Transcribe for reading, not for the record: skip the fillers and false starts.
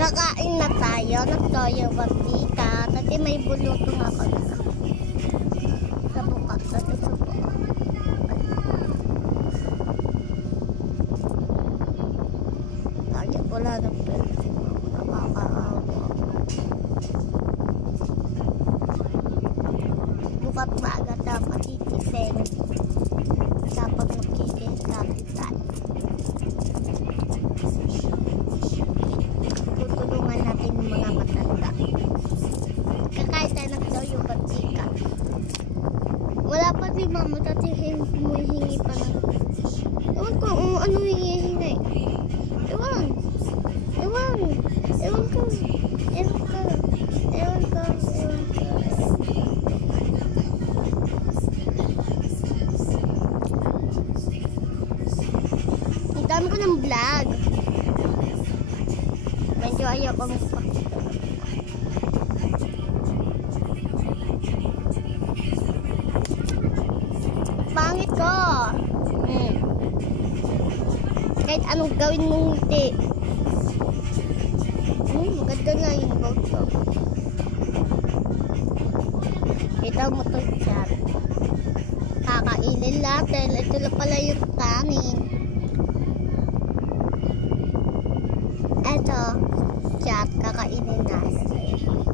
Kakain na tayo ng toyo mantika. Dati may bulutong ako na. Sa bukas. Dati sa bukas. Lagi wala na pwede. Nakakaawa. Bukas maaga dapat itiseng. Dapat magkikita tayo. Tutulungan natin yung mga matanda. Kakain tayo ng toyo mantika. Wala pa si mama, dati humihingi pa na. Ewan ko kung ano hihingi. Ewan ko. Ang dami ko ng vlog. Medyo ayaw ko magpakita. Pangit ko. Kahit anong gawin mong ngiti. Maganda na yung boat ko. Kita mo to chat. Kakainin natin. Ito na pala yung kanin. Ito, chat, kakainin natin.